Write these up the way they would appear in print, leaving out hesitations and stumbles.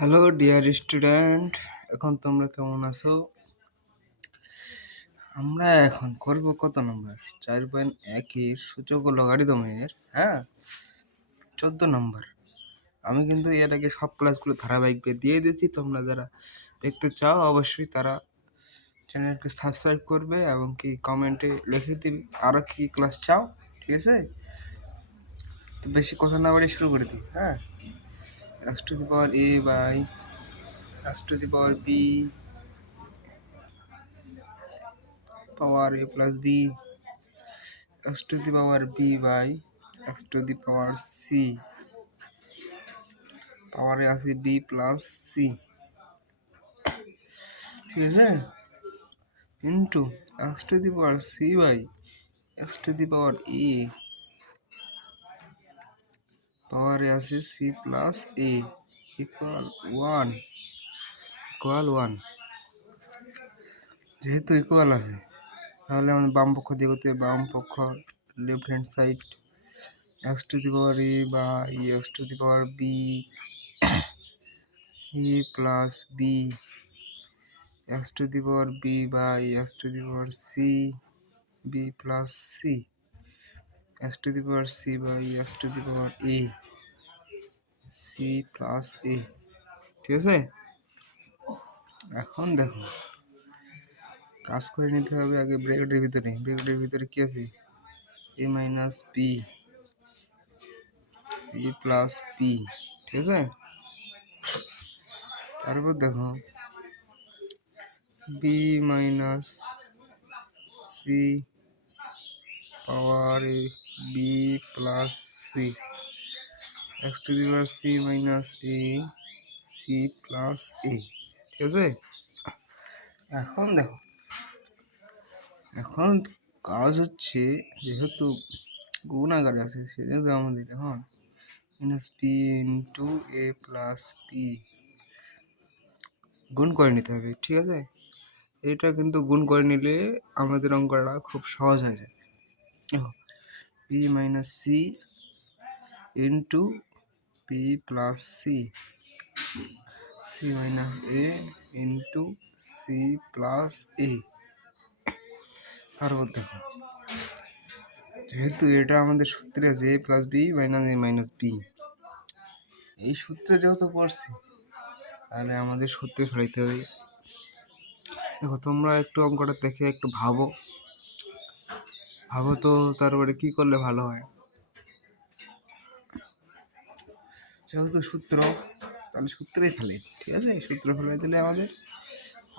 Hello dear student, এখন তোমরা কেমন আছো? আমরা এখন করব কত নম্বর 4.1 সূচক ও লগারিদমের 14 নম্বর। আমি কিন্তু এর আগে সব ক্লাসগুলো ধারাবাহিক দিয়ে দিয়েছি। তোমরা যারা দেখতে চাও অবশ্যই তারা চ্যানেলকে সাবস্ক্রাইব করবে এবং কি কমেন্টে লিখে দিবে আরও কি ক্লাস চাও। ঠিক আছে, তো বেশি কথা না বাড়িয়ে শুরু করে দিই। x to the power a by x to the power b power a plus b x to the power b by x to the power c পাওয়ারে আছে b প্লাস c, ঠিক আছে, into x to the power c by x to the power a পাওয়ারে আছে c plus a equal 1 যেহেতু equal আছে তাহলে আমাদের বাম পক্ষ দিয়ে করতে হবে। বাম পক্ষ left hand side x to the power a by x to the power b a plus b x to the power b by x to the power c b plus c x to the power c by x to the power a c plus a, ঠিক আছে। এখন দেখো কাজ করে নিতে হবে আগে ব্র্যাকেটের ভিতরে কি আছে, a minus B a plus B, ঠিক আছে। তারপর দেখো b minus C power a b plus C x to the power c minus a c plus a, ঠিক আছে। এখন দেখো এখন কাজ হচ্ছে যেহেতু গুণ আকারে আছে সেজন্য আমাদের এখন মাইনাস পি ইন্টু এ প্লাস পি গুণ করে নিতে হবে, ঠিক আছে। এটা কিন্তু গুণ করে নিলে আমাদের অঙ্কটা খুব সহজ হয়ে যাবে। দেখো P minus C into P plus C C minus A into C plus A. তারপর দেখো যেহেতু এটা আমাদের সূত্রে আছে A plus B minus A minus B, এই সূত্রে যেহেতু পড়ছি তাহলে আমাদের সূত্রে ফেলাইতে হবে। দেখো তোমরা একটু অঙ্কটা দেখে একটু ভাবো তো তারপরে কি করলে ভালো হয়। যেহেতু সূত্র তাহলে সূত্রেই ফেলাই, ঠিক আছে। সূত্র ফেলাই দিলে আমাদের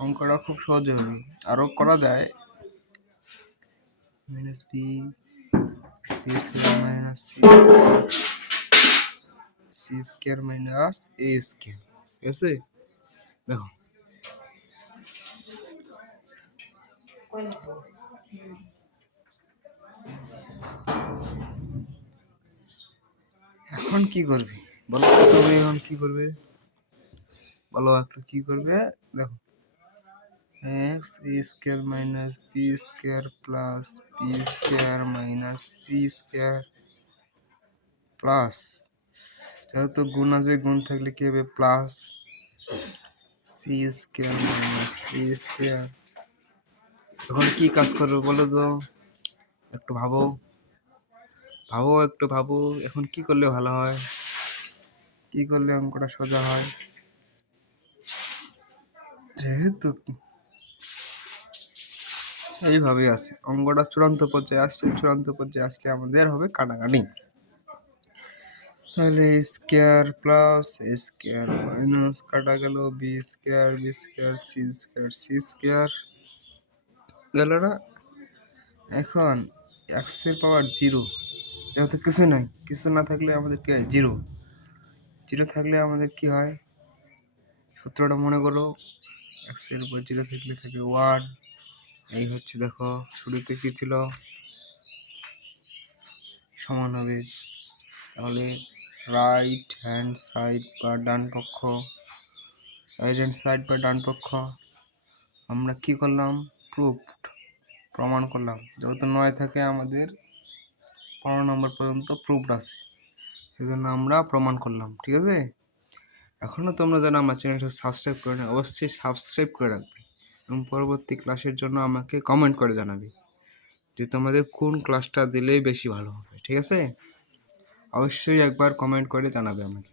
অঙ্কটা খুব সহজ হবে। আরও করা যায় minus B B square minus C square minus A square, ঠিক আছে। দেখো এখন কি করবে বলো, তুমি এখন কি করবে বলো একটু কি করবে। দেখো X square minus B square plus B square minus C square plus, যেহেতু গুণ আছে গুণ থাকলে কি হবে plus C square minus C square. এখন কি কাজ করবে বলো তো, একটু ভাবো একটু ভাবো এখন কি করলে ভালো হয়, কি করলে অঙ্কটা সোজা হয়। যেহেতু এইভাবে আছে অঙ্কটা চূড়ান্ত পর্যায়ে আসলে আমাদের হবে কাটাকাটি। তাহলে স্কোয়ার প্লাস স্কোয়ার মাইনাস কাটা গেল বি স্কোয়ার সি স্কোয়ার গেল না। এখন এক্স এর পাওয়ার 0, যেহেতু কিছু না থাকলে আমাদের কি হয় জিরো থাকলে আমাদের কি হয় সূত্রটা মনে করো, এক্স এর উপর 0 থাকলে থাকে 1। এই হচ্ছে দেখো শুরুতে কি ছিল সমান হবে, তাহলে রাইট হ্যান্ড সাইড বা ডান পক্ষ আমরা কি করলাম প্রমাণ করলাম। যেহেতু 9 থেকে আমাদের 15 নম্বর পর্যন্ত প্রুফড আছে সেজন্য আমরা প্রমাণ করলাম, ঠিক আছে। এখনও তোমরা যারা আমার চ্যানেলটা সাবস্ক্রাইব করে না, অবশ্যই সাবস্ক্রাইব করে রাখবে এবং পরবর্তী ক্লাসের জন্য আমাকে কমেন্ট করে জানাবে যে তোমাদের কোন ক্লাসটা দিলেই বেশি ভালো হবে। ঠিক আছে, অবশ্যই একবার কমেন্ট করে জানাবে আমাকে।